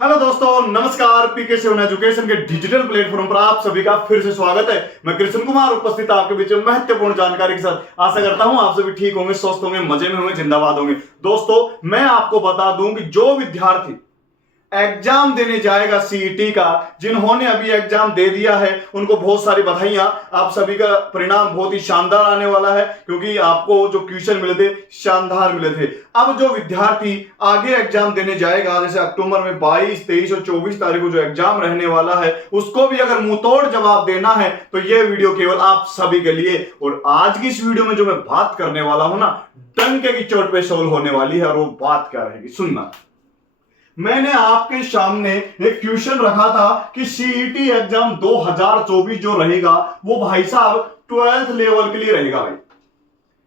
Hello दोस्तों, नमस्कार। पीके seven education के डिजिटल प्लेटफॉर्म पर आप सभी का फिर से स्वागत है। मैं कृष्ण कुमार उपस्थित आपके बीच में महत्वपूर्ण जानकारी के साथ। आशा करता हूं आप सभी ठीक होंगे, स्वस्थ होंगे, मजे में होंगे, जिंदाबाद होंगे। दोस्तों, मैं आपको बता दूं कि जो विद्यार्थी एग्जाम देने जाएगा सीईटी का, जिन्होंने अभी एग्जाम दे दिया है, उनको बहुत सारी बधाइयां। आप सभी का परिणाम बहुत ही शानदार आने वाला है, क्योंकि आपको जो क्वेश्चन मिले थे शानदार मिले थे। अब जो विद्यार्थी आगे एग्जाम देने जाएगा, जैसे अक्टूबर में 22, 23 और 24 तारीख को जो एग्जाम रहने वाला है, उसको भी अगर मुंहतोड़ जवाब देना है तो यह वीडियो केवल आप सभी के लिए। और आज की इस वीडियो में जो मैं बात करने वाला हूं ना, डंके की चोट पे सोल्व होने वाली है। और वो बात क्या रहेगी, सुनना। मैंने आपके सामने एक क्वेश्चन रखा था कि सीईटी एग्जाम 2024 जो रहेगा वो भाई साहब 12th लेवल के लिए रहेगा। भाई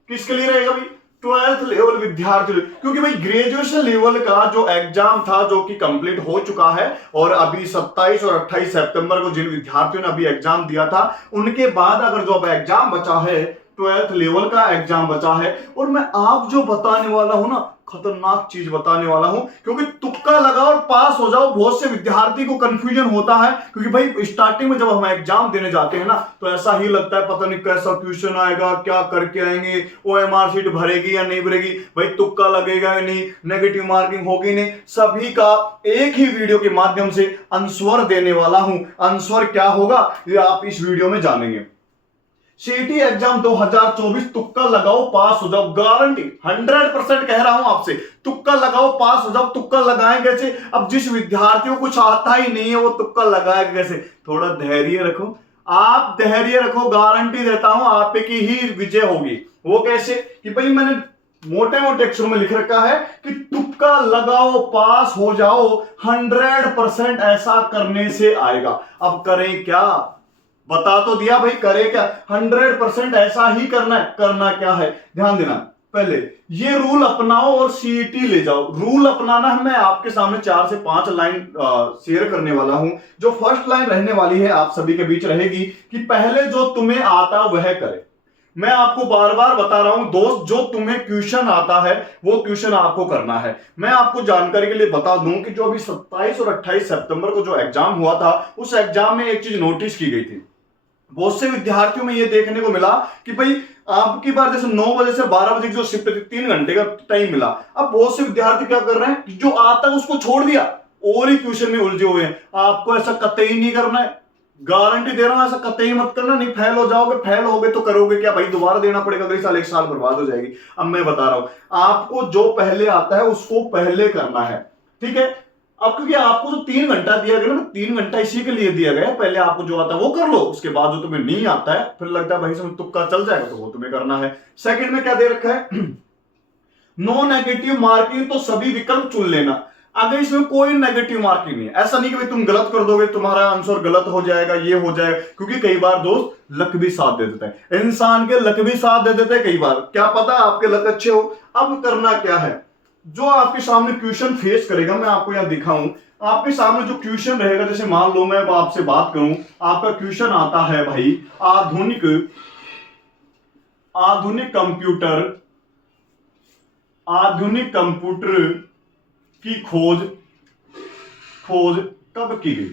किसके लिए रहेगा? भाई 12th लेवल विद्यार्थी, क्योंकि भाई ग्रेजुएशन लेवल का जो एग्जाम था जो कि कंप्लीट हो चुका है, और अभी 27 और 28 सितंबर को जिन विद्यार्थियों ने अभी एग्जाम दिया था, उनके बाद अगर जो अब एग्जाम बचा है 12th लेवल का एग्जाम बचा है। और मैं आप जो बताने वाला हूं ना, खतरनाक चीज बताने वाला हूं, क्योंकि तुक्का लगाओ और पास हो जाओ। बहुत से विद्यार्थी को कंफ्यूजन होता है, क्योंकि भाई स्टार्टिंग में जब हम एग्जाम देने जाते हैं ना, तो ऐसा ही लगता है पता नहीं कैसा क्वेश्चन आएगा, क्या करके आएंगे, ओएमआर शीट भरेगी या नहीं भरेगी, भाई तुक्का लगेगा या नहीं, नेगेटिव मार्किंग होगी नहीं। सभी का एक ही वीडियो के माध्यम से आंसर देने वाला हूं। आंसर क्या होगा ये आप इस वीडियो में जानेंगे। सीईटी एग्जाम 2024 तुक्का लगाओ पास हो जाओ, गारंटी 100% कह रहा हूं आपसे। तुक्का लगाओ पास हो जाओ। तुक्का लगाएं कैसे? अब जिस विद्यार्थियों को कुछ आता ही नहीं है वो तुक्का लगाएगा कैसे? थोड़ा धैर्य रखो, आप धैर्य रखो, गारंटी देता हूं आपकी ही विजय होगी। वो कैसे? कि भाई मैंने मोटे मोटे अक्षरों में लिख रखा है कि तुक्का लगाओ पास हो जाओ, 100% ऐसा करने से आएगा। अब करें क्या? बता तो दिया भाई, करे क्या? 100% ऐसा ही करना है। करना क्या है, ध्यान देना। पहले ये रूल अपनाओ और सीईटी ले जाओ। रूल अपनाना है, मैं आपके सामने 4 से 5 लाइन शेयर करने वाला हूं। जो फर्स्ट लाइन रहने वाली है आप सभी के बीच रहेगी कि पहले जो तुम्हें आता वह करे। मैं आपको बार बार बता रहा हूं दोस्त, जो तुम्हें क्वेश्चन आता है वो क्वेश्चन आपको करना है। मैं आपको जानकारी के लिए बता दूं कि जो अभी 27 और 28 सितंबर को जो एग्जाम हुआ था, उस एग्जाम में एक चीज नोटिस की गई थी। बहुत से विद्यार्थियों में यह देखने को मिला कि भाई आपकी बार जैसे 9 बजे से 12 बजे की जो शिफ्ट थी, 3 घंटे का टाइम मिला। अब बहुत से विद्यार्थी क्या कर रहे हैं, जो आता है उसको छोड़ दिया और ही क्वेश्चन में उलझे हुए हैं। आपको ऐसा कतई नहीं करना है, गारंटी दे रहा हूं, ऐसा कतई मत करना। नहीं फेल हो जाओगे, फेल होगे तो करोगे क्या भाई? दोबारा देना पड़ेगा, अगले साल 1 साल बर्बाद हो जाएगी। अब मैं बता रहा हूं आपको, जो पहले आता है उसको पहले करना है, ठीक है? अब क्योंकि आपको जो 3 घंटा दिया गया ना, 3 घंटा इसी के लिए दिया गया है। पहले आपको जो आता है वो कर लो, उसके बाद जो तुम्हें नहीं आता है, फिर लगता है भाई इसमें तुक्का चल जाएगा, तो वो तुम्हें करना है। सेकंड में क्या दे रखा है? नो नेगेटिव मार्किंग, तो सभी विकल्प चुन लेना। अगर इसमें कोई नेगेटिव मार्किंग नहीं है, ऐसा नहीं कि भाई तुम गलत कर दोगे तुम्हारा आंसर गलत हो जाएगा, ये हो जाएगा। क्योंकि कई बार दोस्त लक भी साथ दे देता है, इंसान के लक भी साथ दे देते हैं कई बार, क्या पता आपके लक अच्छे हो। अब करना क्या है, जो आपके सामने क्वेश्चन फेस करेगा, मैं आपको यहां दिखाऊं। आपके सामने जो क्वेश्चन रहेगा, जैसे मान लो मैं आपसे बात करूं, आपका क्वेश्चन आता है भाई आधुनिक आधुनिक कंप्यूटर की खोज कब की गई?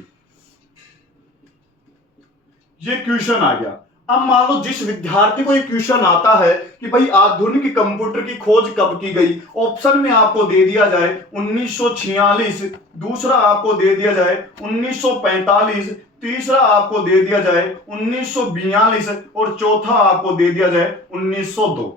ये क्वेश्चन आ गया। अब मान लो जिस विद्यार्थी को ये क्वेश्चन आता है कि भाई आधुनिक कंप्यूटर की खोज कब की गई, ऑप्शन में आपको दे दिया जाए 1946, दूसरा आपको दे दिया जाए 1945, तीसरा आपको दे दिया जाए 1942 और चौथा आपको दे दिया जाए 1902।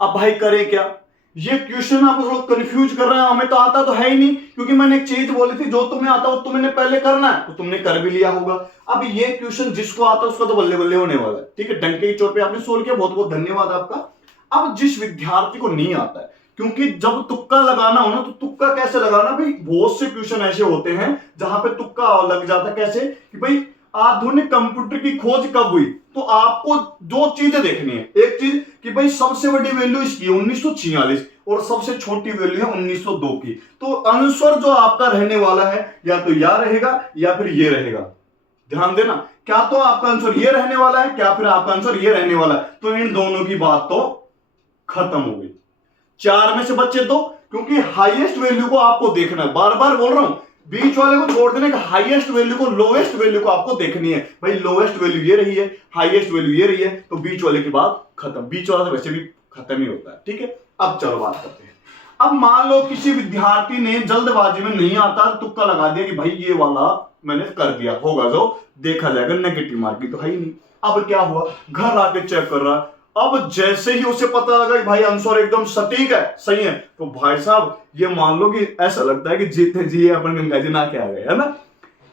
अब भाई करे क्या? ये क्वेश्चन आपको थोड़ा कंफ्यूज कर रहा है। हमें तो आता तो है ही नहीं, क्योंकि मैंने एक चीज बोली थी, जो तुम्हें आता वो तुमने पहले करना है, तो तुमने कर भी लिया होगा। अब ये क्वेश्चन जिसको आता है उसका तो बल्ले बल्ले होने वाला है, ठीक है? डंके की चोट पे आपने सोल्व किया, बहुत बहुत धन्यवाद आपका। अब जिस विद्यार्थी को नहीं आता है, क्योंकि जब तुक्का लगाना हो ना, तो तुक्का कैसे लगाना भाई? बहुत से क्वेश्चन ऐसे होते हैं जहां पे तुक्का लग जाता है। कैसे? कि भाई आधुनिक कंप्यूटर की खोज कब हुई, तो आपको दो चीजें देखनी है। एक चीज कि भाई सबसे बड़ी वैल्यू इसकी 1946 और सबसे छोटी वैल्यू है 1902 की। तो आंसर जो आपका रहने वाला है, या तो या रहेगा या फिर ये रहेगा। ध्यान देना, क्या तो आपका आंसर ये रहने वाला है, क्या फिर आपका आंसर ये रहने वाला है। तो इन दोनों की बात तो खत्म हो गई। 4 में से बच्चे तो, क्योंकि हाईएस्ट वैल्यू को आपको देखना है। बार बार बोल रहा हूं, बीच वाले को छोड़ देने का, हाईएस्ट वैल्यू को लोएस्ट वैल्यू को आपको देखनी है। भाई लोएस्ट वैल्यू ये रही है, हाईएस्ट वैल्यू ये रही है, तो बीच वाले की बात खत्म। बीच वाला तो वैसे भी खत्म ही होता है, ठीक है। अब चलो बात करते हैं। अब मान लो किसी विद्यार्थी ने जल्दबाजी में नहीं आता तुक्का लगा दिया कि भाई ये वाला मैंने कर दिया होगा, जो देखा जाएगा नेगेटिव मार्किंग तो है ही नहीं। अब क्या हुआ, घर आके चेक कर रहा, अब जैसे ही उसे पता लगा कि भाई आंसर एकदम सटीक है, सही है, तो भाई साहब ये मान लो कि ऐसा लगता है कि जीते जी अपन गंगा जी ना के आ गए, है ना।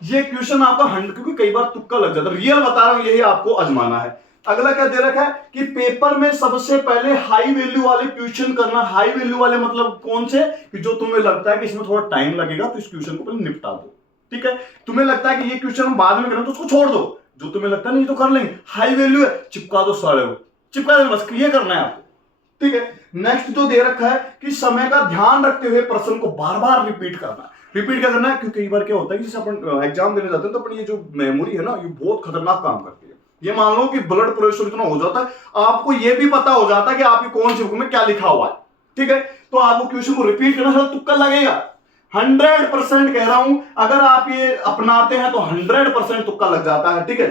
ये क्वेश्चन आपका 100, क्योंकि कई बार तुक्का लग जाता है, रियल बता रहा हूं, यही आपको आजमाना है। अगला क्या दे रखा है कि पेपर में सबसे पहले हाई वैल्यू वाले क्वेश्चन करना। हाई वैल्यू वाले मतलब कौन से, कि जो तुम्हें लगता है कि इसमें थोड़ा टाइम लगेगा तो इस क्वेश्चन को पहले निपटा दो, ठीक है। तुम्हें लगता है कि ये क्वेश्चन हम बाद में करें तो उसको छोड़ दो, जो तुम्हें लगता है नहीं तो कर लेंगे, हाई वैल्यू है चिपका दो, सारे चिपका देना, बस ये करना है आपको, ठीक है। नेक्स्ट जो दे रखा है कि समय का ध्यान रखते हुए प्रश्न को बार बार रिपीट करना। रिपीट क्या करना है, क्योंकि कई बार क्या होता है कि जैसे अपन एग्जाम देने जाते हैं तो अपनी ये जो मेमोरी है ना, ये बहुत खतरनाक काम करती है। ये मान लो कि ब्लड प्रेशर इतना हो जाता है, आपको ये भी पता हो जाता है कि आपकी कौन सी बुक में क्या लिखा हुआ है, ठीक है। तो आपको क्वेश्चन को रिपीट करना है, तुक्का लगेगा। 100% कह रहा हूं, अगर आप ये अपनाते हैं तो 100% तुक्का लग जाता है, ठीक है।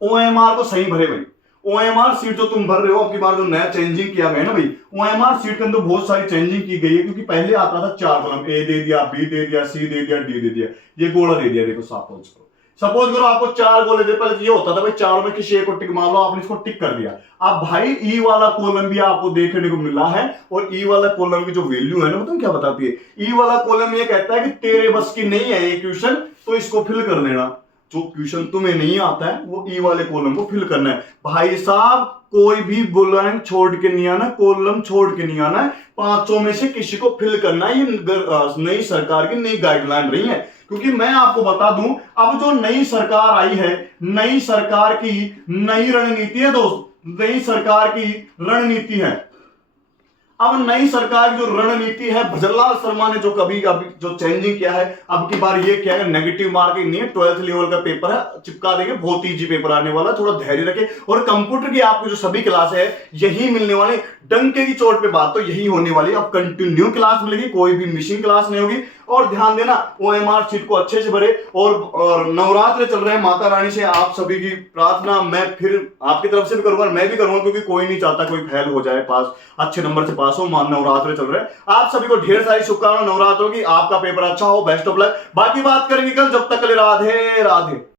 ओएमआर को सही भरे भाई। ओएमआर सीट जो तुम भर रहे हो, आपकी बार जो नया चेंजिंग किया गया है ना भाई, ओएमआर सीट के अंदर बहुत सारी चेंजिंग की गई है, क्योंकि पहले आता था 4 कॉलम, ए दे दिया, बी दे दिया, सी दे दिया, डी दे दिया, ये गोला दे दिया। देखो सपोज करो आपको 4 गोले दे, पहले ये होता था भाई 4 में किसी एक को टिक मार लो, आपने इसको टिक कर दिया। अब भाई ई वाला कॉलम भी आपको देखने को मिला है, और ई वाला कॉलम की जो वैल्यू है ना, तुम क्या बताती है, ई वाला कॉलम ये कहता है कि तेरे बस की नहीं है ये क्वेश्चन, तो इसको फिल कर देना। जो क्वेश्चन तुम्हें नहीं आता है वो ई वाले कॉलम को फिल करना है। भाई साहब कोई भी ब्लैंक छोड़ के नहीं आना, कॉलम छोड़ के नहीं आना है, 500 में से किसी को फिल करना है। ये नई सरकार की नई गाइडलाइन रही है, क्योंकि मैं आपको बता दूं, अब जो नई सरकार आई है, नई सरकार की नई रणनीति है दोस्त, नई सरकार की रणनीति है। अब नई सरकार की जो रणनीति है, भजनलाल शर्मा ने जो कभी अभी जो चेंजिंग किया है, अब की बार ये क्या है, नेगेटिव मार्किंग नहीं है, 12th लेवल का पेपर है, चिपका देंगे, बहुत इजी पेपर आने वाला, थोड़ा धैर्य रखें। और कंप्यूटर की आपकी जो सभी क्लास है यही मिलने वाली, डंके की चोट पे बात तो यही होने वाली। अब कंटिन्यू क्लास मिलेगी, कोई भी मिसिंग क्लास नहीं होगी। और ध्यान देना, ओएमआर शीट को अच्छे से भरे। और नवरात्र चल रहे हैं, माता रानी से आप सभी की प्रार्थना मैं फिर आपकी तरफ से भी करूंगा, मैं भी करूंगा, क्योंकि कोई नहीं चाहता कोई फेल हो जाए, पास अच्छे नंबर से पास हो। नवरात्र चल रहे हैं, आप सभी को ढेर सारी शुभकामनाएं नवरात्रों की, आपका पेपर अच्छा हो, बेस्ट ऑफ लक। बाकी बात करेंगे कल, जब तक के लिए राधे राधे।